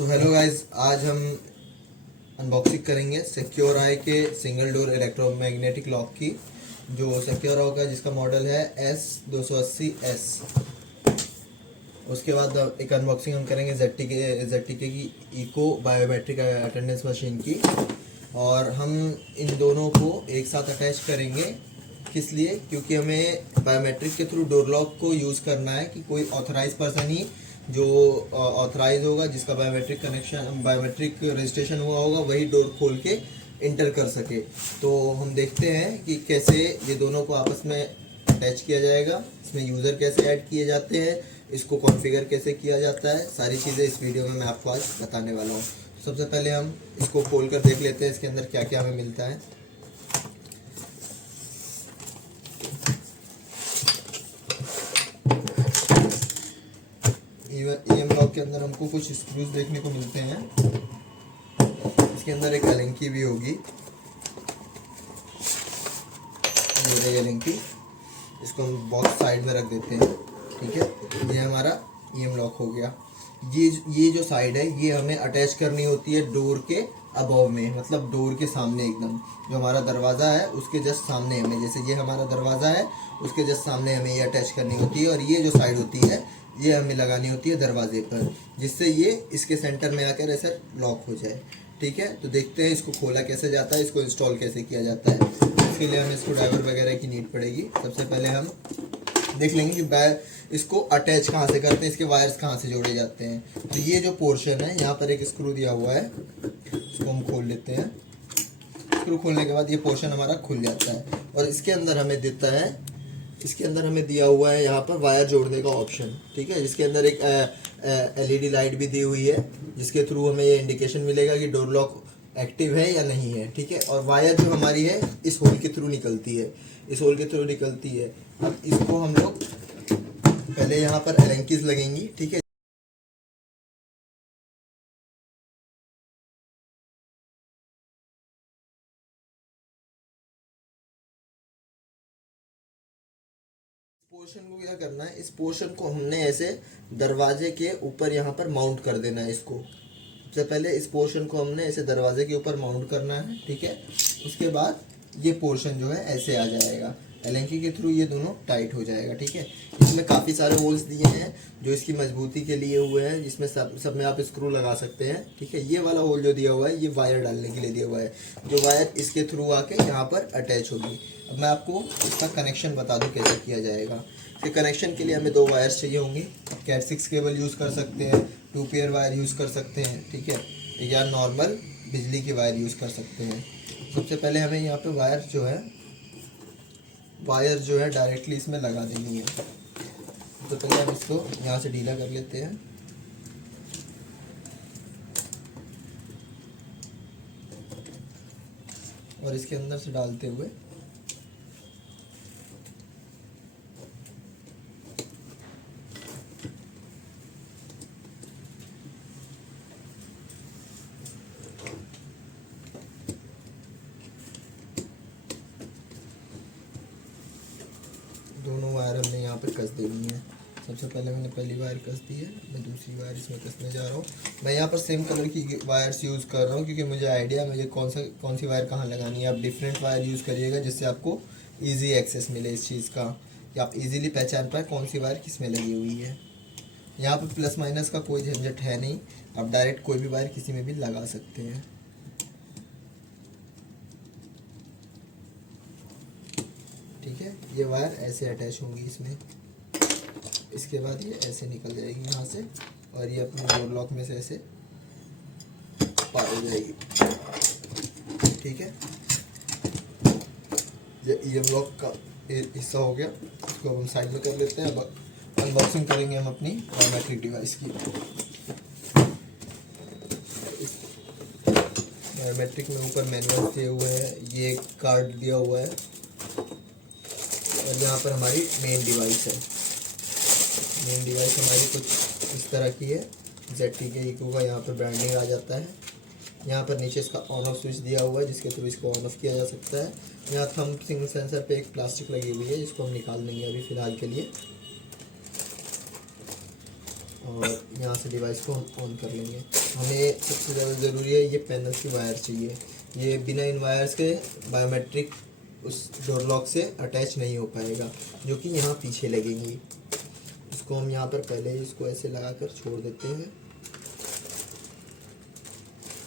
So hello guys, आज हम unboxing करेंगे सिक्योर आई के सिंगल डोर इलेक्ट्रोमैग्नेटिक लॉक की, जो सिक्योर आई का जिसका मॉडल है S280S। उसके बाद एक अनबॉक्सिंग हम करेंगे ZTK की इको बायोमेट्रिक अटेंडेंस मशीन की, और हम इन दोनों को एक साथ अटैच करेंगे। किस लिए? क्योंकि हमें बायोमेट्रिक के थ्रू डोर लॉक को यूज़ करना है कि कोई ऑथराइज पर्सन ही जो ऑथराइज होगा, जिसका बायोमेट्रिक रजिस्ट्रेशन हुआ होगा, वही डोर खोल के इंटर कर सके। तो हम देखते हैं कि कैसे ये दोनों को आपस में अटैच किया जाएगा, इसमें यूज़र कैसे ऐड किए जाते हैं, इसको कॉन्फ़िगर कैसे किया जाता है। सारी चीज़ें इस वीडियो में मैं आपको आज बताने वाला हूँ। सबसे पहले हम इसको खोल कर देख लेते हैं इसके अंदर क्या क्या हमें मिलता है। ईएम लॉक के अंदर हमको कुछ स्क्रूज देखने को मिलते हैं। इसके अंदर एक एलेंकी भी होगी, ये एलेंकी। इसको हम बॉक्स साइड में रख देते हैं। ठीक है, ये हमारा ईएम लॉक हो गया। ये जो साइड है ये हमें अटैच करनी होती है डोर के अबव में, मतलब डोर के सामने एकदम, जो हमारा दरवाज़ा है उसके जस्ट सामने हमें, जैसे ये हमारा दरवाज़ा है उसके जस्ट सामने हमें ये अटैच करनी होती है। और ये जो साइड होती है ये हमें लगानी होती है दरवाजे पर, जिससे ये इसके सेंटर में आकर ऐसे लॉक हो जाए। ठीक है, तो देखते हैं इसको खोला कैसे जाता है, इसको इंस्टॉल कैसे किया जाता है। इसके लिए हमें स्क्रू ड्राइवर वगैरह की नीड पड़ेगी। सबसे पहले हम देख लेंगे कि इसको अटैच कहाँ से करते हैं, इसके वायर्स कहाँ से जोड़े जाते हैं। तो ये जो पोर्शन है यहाँ पर एक स्क्रू दिया हुआ है, इसको हम खोल लेते हैं। स्क्रू खोलने के बाद ये पोर्शन हमारा खुल जाता है, और इसके अंदर हमें देता है, इसके अंदर हमें दिया हुआ है यहाँ पर वायर जोड़ने का ऑप्शन। ठीक है, जिसके अंदर एक LED लाइट भी दी हुई है, जिसके थ्रू हमें ये इंडिकेशन मिलेगा कि डोर लॉक एक्टिव है या नहीं है। ठीक है, और वायर जो हमारी है इस होल के थ्रू निकलती है, इस होल के थ्रू निकलती है। अब इसको हम लोग पहले यहाँ पर एलेंकीज लगेंगी। ठीक है, पोर्शन को क्या करना है, इस पोर्शन को हमने ऐसे दरवाजे के ऊपर यहाँ पर माउंट कर देना है। इसको सबसे पहले इस पोर्शन को हमने ऐसे दरवाजे के ऊपर माउंट करना है। ठीक है, उसके बाद ये पोर्शन जो है ऐसे आ जाएगा, एलेंकी के थ्रू ये दोनों टाइट हो जाएगा। ठीक है, इसमें काफ़ी सारे होल्स दिए हैं जो इसकी मजबूती के लिए हुए हैं, जिसमें सब में आप स्क्रू लगा सकते हैं। ठीक है, ये वाला होल जो दिया हुआ है ये वायर डालने के लिए दिया हुआ है, जो वायर इसके थ्रू आके यहाँ पर अटैच होगी। अब मैं आपको इसका कनेक्शन बता दूं कैसे किया जाएगा। इसके कनेक्शन के लिए हमें 2 वायर्स चाहिए होंगे। कैट 6 केबल यूज़ कर सकते हैं, 2 पेयर वायर यूज़ कर सकते हैं। ठीक है, या नॉर्मल बिजली की वायर यूज़ कर सकते हैं। सबसे पहले हमें यहाँ पे वायर जो है डायरेक्टली इसमें लगा देनी है। तो पहले हम इसको यहाँ से ढीला कर लेते हैं। और इसके अंदर से डालते हुए दोनों वायर हमने यहाँ पे कस देनी है। सबसे पहले मैंने पहली वायर कस दी है, मैं दूसरी वायर इसमें कसने जा रहा हूँ। मैं यहाँ पर सेम कलर की वायर्स यूज़ कर रहा हूँ, क्योंकि मुझे आइडिया मुझे कौन सी वायर कहाँ लगानी है। आप डिफरेंट वायर यूज़ करिएगा, जिससे आपको ईजी एक्सेस मिले इस चीज़ का, कि आप इजीली पहचान पाए कौन सी वायर किस में लगी हुई है। यहाँ पर प्लस माइनस का कोई झंझट है नहीं, आप डायरेक्ट कोई भी वायर किसी में भी लगा सकते हैं। ठीक है, ये वायर ऐसे अटैच होंगी इसमें, इसके बाद ये ऐसे निकल जाएगी यहाँ से, और ये अपने डोर लॉक में से ऐसे पार हो जाएगी। ठीक है, ये ईएम लॉक का हिस्सा हो गया, इसको हम साइड में कर लेते हैं। अब अनबॉक्सिंग करेंगे हम अपनी बायोमेट्रिक डिवाइस की। बायोमेट्रिक में ऊपर मैनुअल दिए हुए हैं, ये कार्ड दिया हुआ है, और यहाँ पर हमारी मेन डिवाइस है। मेन डिवाइस हमारी कुछ इस तरह की है। ZTK इको का यहाँ पर ब्रांडिंग आ जाता है। यहाँ पर नीचे इसका ऑन ऑफ स्विच दिया हुआ है, जिसके थ्रू इसको ऑन ऑफ किया जा सकता है। यहाँ थंब सिंगल सेंसर पे एक प्लास्टिक लगी हुई है, जिसको हम निकाल देंगे अभी फ़िलहाल के लिए। और यहाँ से डिवाइस को ऑन कर लेंगे। हमें सबसे ज़्यादा ज़रूरी है ये पैनल की वायर चाहिए, ये बिना इन वायर्स के बायोमेट्रिक उस डोर लॉक से अटैच नहीं हो पाएगा, जो कि यहाँ पीछे लगेंगी। इसको हम यहाँ पर पहले इसको ऐसे लगा कर छोड़ देते हैं,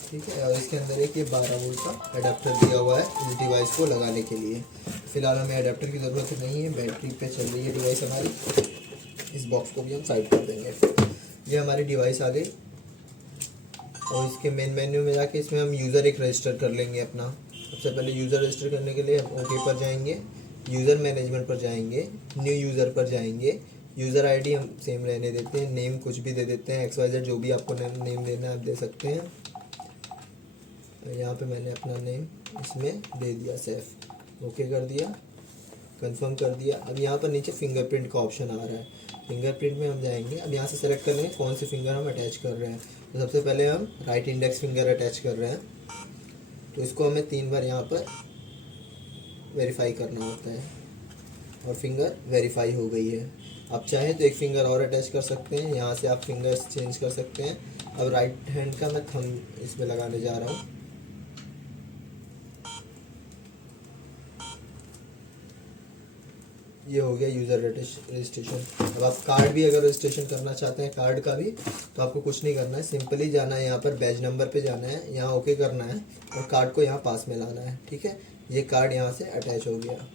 ठीक है। और इसके अंदर एक ये 12 वोल्ट का अडेप्टर दिया हुआ है इस डिवाइस को लगाने के लिए। फ़िलहाल हमें अडेप्टर की ज़रूरत नहीं है, बैटरी पे चल रही है डिवाइस हमारी। इस बॉक्स को भी हम साइड कर देंगे। ये हमारी डिवाइस आ गई और इसके मेन मेन्यू में जाके इसमें हम यूज़र एक रजिस्टर कर लेंगे अपना। सबसे पहले यूज़र रजिस्टर करने के लिए हम ओके पर जाएंगे, यूज़र मैनेजमेंट पर जाएंगे, न्यू यूज़र पर जाएंगे। यूज़र आईडी हम सेम रहने देते हैं, नेम कुछ भी दे देते हैं, XYZ जो भी आपको नेम देना है आप दे सकते हैं। यहाँ पे मैंने अपना नेम इसमें दे दिया सेफ, ओके कर दिया, कंफर्म कर दिया। अब यहाँ पर नीचे फिंगरप्रिंट का ऑप्शन आ रहा है, फिंगरप्रिंट में हम जाएंगे। अब यहाँ से सेलेक्ट कर लेंगे कौन से फिंगर हम अटैच कर रहे हैं। तो सबसे पहले हम राइट इंडेक्स फिंगर अटैच कर रहे हैं, तो इसको हमें 3 बार यहाँ पर वेरीफाई करना होता है और फिंगर वेरीफाई हो गई है। आप चाहें तो एक फिंगर और अटैच कर सकते हैं, यहाँ से आप फिंगर्स चेंज कर सकते हैं। अब राइट हैंड का मैं थंब इसमें लगाने जा रहा हूँ। ये हो गया यूज़र रजिस्ट्रेशन। अब आप कार्ड भी अगर रजिस्ट्रेशन करना चाहते हैं, कार्ड का भी, तो आपको कुछ नहीं करना है, सिंपली जाना है यहाँ पर बैच नंबर पे जाना है, यहाँ ओके करना है और कार्ड को यहाँ पास में लाना है, ठीक है। ये कार्ड यहाँ से अटैच हो गया,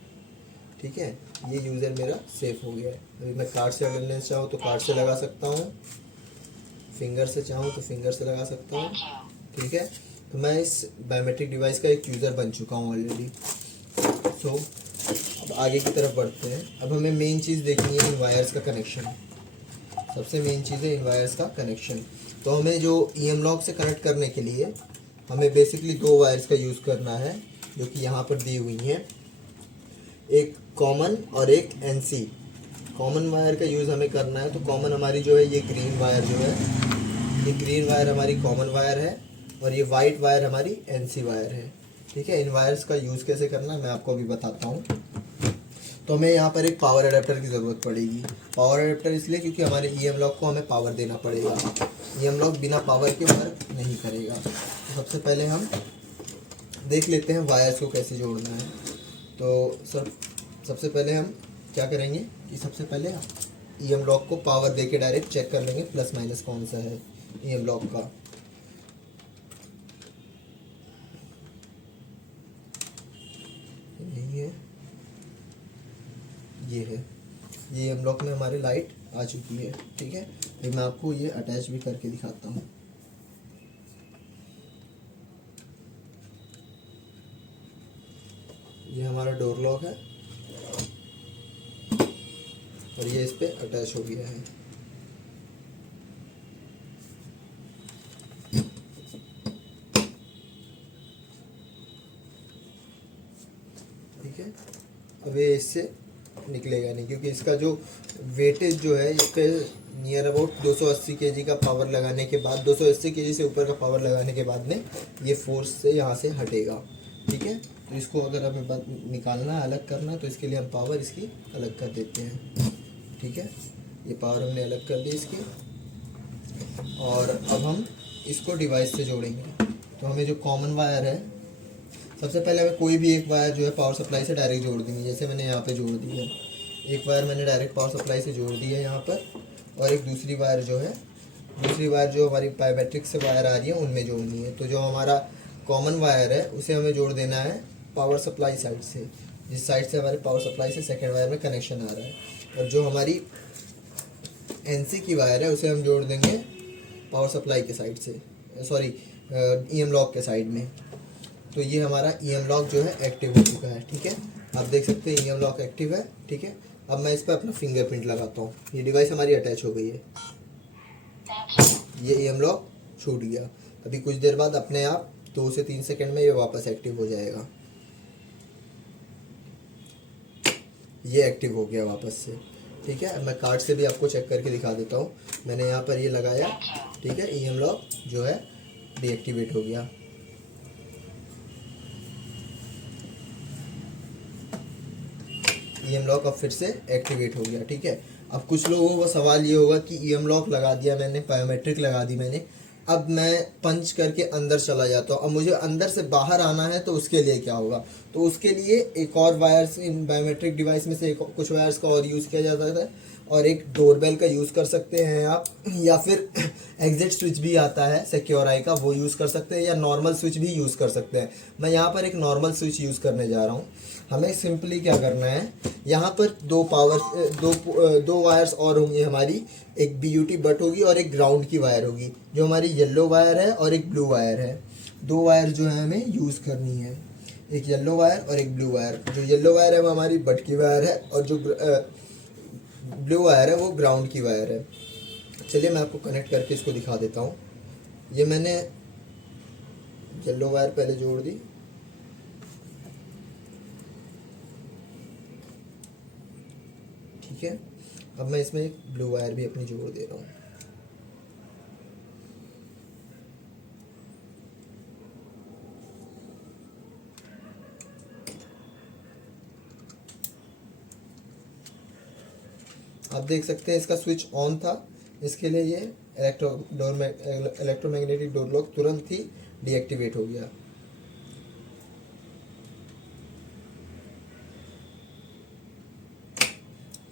ठीक है। ये यूज़र मेरा सेफ हो गया है। अभी मैं कार्ड से अगर लेना चाहूँ तो कार्ड से लगा सकता हूँ, फिंगर से चाहूँ तो फिंगर से लगा सकता हूँ, ठीक है। तो मैं इस बायोमेट्रिक डिवाइस का एक यूज़र बन चुका हूँ ऑलरेडी। सो अब आगे की तरफ बढ़ते हैं। अब हमें मेन चीज़ देखनी है इन वायर्स का कनेक्शन। सबसे मेन चीज़ है इन वायर्स का कनेक्शन। तो हमें जो EM लॉक से कनेक्ट करने के लिए हमें बेसिकली 2 वायर्स का यूज़ करना है, जो कि यहाँ पर दी हुई हैं, एक कॉमन और एक NC। कॉमन वायर का यूज़ हमें करना है, तो कॉमन हमारी जो है ये ग्रीन वायर जो है, ये ग्रीन वायर हमारी कॉमन वायर है और ये वाइट वायर हमारी NC वायर है, ठीक है। इन वायर्स का यूज़ कैसे करना है मैं आपको अभी बताता हूँ। तो हमें यहाँ पर एक पावर अडेप्टर की ज़रूरत पड़ेगी। पावर अडेप्टर इसलिए क्योंकि हमारे EM लॉक को हमें पावर देना पड़ेगा। EM लॉक बिना पावर के वर्क नहीं करेगा। तो सबसे पहले हम देख लेते हैं वायर्स को कैसे जोड़ना है। तो सबसे पहले हम क्या करेंगे कि सबसे पहले EM लॉक को पावर दे के डायरेक्ट चेक कर लेंगे प्लस माइनस कौन सा है EM लॉक का। नहीं है, ये है, ये EM लॉक में हमारी लाइट आ चुकी है, ठीक है। फिर मैं आपको ये अटैच भी करके दिखाता हूँ। ये हमारा डोर लॉक है और ये इस पे अटैच हो गया है, ठीक है। अब ये इससे निकलेगा नहीं क्योंकि इसका जो वेटेज जो है इस पर नियर अबाउट 280 kg का पावर लगाने के बाद, 280 kg से ऊपर का पावर लगाने के बाद में ये फोर्स से यहाँ से हटेगा, ठीक है। तो इसको अगर हमें निकालना है, अलग करना है, तो इसके लिए हम पावर इसकी अलग कर देते हैं, ठीक है। ये पावर हमने अलग कर दी इसकी। और अब हम इसको डिवाइस से जोड़ेंगे। तो हमें जो कॉमन वायर है, सबसे पहले हमें कोई भी एक वायर जो है पावर सप्लाई से डायरेक्ट जोड़ देंगे। जैसे मैंने यहाँ पे जोड़ दी है, एक वायर मैंने डायरेक्ट पावर सप्लाई से जोड़ दी है यहाँ पर, और एक दूसरी वायर जो हमारी बायोमेट्रिक से वायर आ रही है उनमें जोड़नी है। तो जो हमारा कॉमन वायर है उसे हमें जोड़ देना है पावर सप्लाई साइड से, जिस साइड से हमारे पावर सप्लाई से सेकेंड वायर में कनेक्शन आ रहा है। और जो हमारी NC की वायर है उसे हम जोड़ देंगे पावर सप्लाई के साइड से, सॉरी EM लॉक के साइड में। तो ये हमारा EM लॉक जो है एक्टिव हो चुका है, ठीक है। आप देख सकते हैं EM लॉक एक्टिव है, ठीक है। अब मैं इस पर अपना फिंगरप्रिंट लगाता हूँ। ये डिवाइस हमारी अटैच हो गई है, ये EM लॉक छूट गया। अभी कुछ देर बाद अपने आप 2 से 3 सेकंड में ये वापस एक्टिव हो जाएगा। ये एक्टिव हो गया वापस से, ठीक है। अब मैं कार्ड से भी आपको चेक करके दिखा देता हूँ। मैंने यहाँ पर ये लगाया, ठीक है। EM लॉक जो है डीएक्टिवेट हो गया। EM लॉक अब फिर से एक्टिवेट हो गया, ठीक है। अब कुछ लोगों को सवाल ये होगा कि ईएम लॉक लगा दिया मैंने, बायोमेट्रिक लगा दी मैंने, अब मैं पंच करके अंदर चला जाता हूँ, अब मुझे अंदर से बाहर आना है तो उसके लिए क्या होगा? तो उसके लिए एक और वायर्स इन बायोमेट्रिक डिवाइस में से कुछ वायर्स का और यूज़ किया जाता है, और एक डोरबेल का यूज़ कर सकते हैं आप, या फिर एग्जिट स्विच भी आता है सिक्योर आई का, वो यूज़ कर सकते हैं, या नॉर्मल स्विच भी यूज़ कर सकते हैं। मैं यहाँ पर एक नॉर्मल स्विच यूज़ करने जा रहा हूँ। हमें सिंपली क्या करना है, यहाँ पर दो वायर्स और होंगी हमारी, एक बीयूटी बट होगी और एक ग्राउंड की वायर होगी, जो हमारी येलो वायर है और एक ब्लू वायर है। दो वायर जो है हमें यूज़ करनी है, एक येलो वायर और एक ब्लू वायर। जो येलो वायर है वो हमारी बट की वायर है, और जो ब्लू वायर है वो ग्राउंड की वायर है। चलिए मैं आपको कनेक्ट करके इसको दिखा देता हूँ। ये मैंने येलो वायर पहले जोड़ दी, ठीक है। अब मैं इसमें एक ब्लू वायर भी अपनी जोड़ दे रहा हूँ। आप देख सकते हैं इसका स्विच ऑन था, इसके लिए ये इलेक्ट्रोमैग्नेटिक डोर लॉक तुरंत ही डीएक्टिवेट हो गया।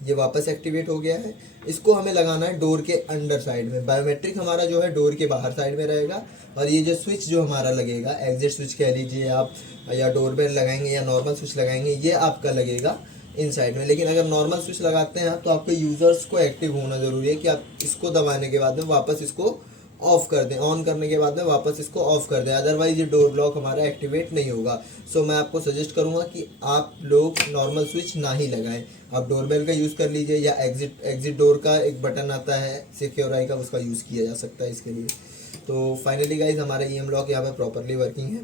ये वापस एक्टिवेट हो गया है। इसको हमें लगाना है डोर के अंडर साइड में। बायोमेट्रिक हमारा जो है डोर के बाहर साइड में रहेगा, और ये जो स्विच जो हमारा लगेगा, एग्जिट स्विच कह लीजिए आप, या डोरबेल लगाएंगे या नॉर्मल स्विच लगाएंगे, ये आपका लगेगा इन साइड में। लेकिन अगर नॉर्मल स्विच लगाते हैं आप, तो आपके यूज़र्स को एक्टिव होना ज़रूरी है कि आप इसको दबाने के बाद में वापस इसको ऑफ कर दें, ऑन करने के बाद में वापस इसको ऑफ कर दें, अदरवाइज ये डोर ब्लॉक हमारा एक्टिवेट नहीं होगा। सो मैं आपको सजेस्ट करूंगा कि आप लोग नॉर्मल स्विच ना ही लगाएं, आप डोरबेल का यूज़ कर लीजिए, या एग्जिट डोर का एक बटन आता है सिक्योर आई का, उसका यूज़ किया जा सकता है इसके लिए। तो फाइनली गाइज हमारा ईएम लॉक यहाँ पर प्रॉपरली वर्किंग है।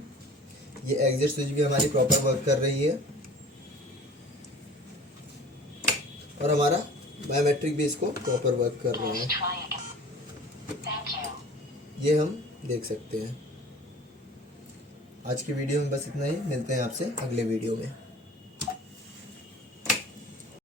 ये एग्जिट स्विच भी हमारी प्रॉपर वर्क कर रही है, और हमारा बायोमेट्रिक भी इसको प्रॉपर वर्क कर रहा है, ये हम देख सकते हैं। आज की वीडियो में बस इतना ही, मिलते हैं आपसे अगले वीडियो में।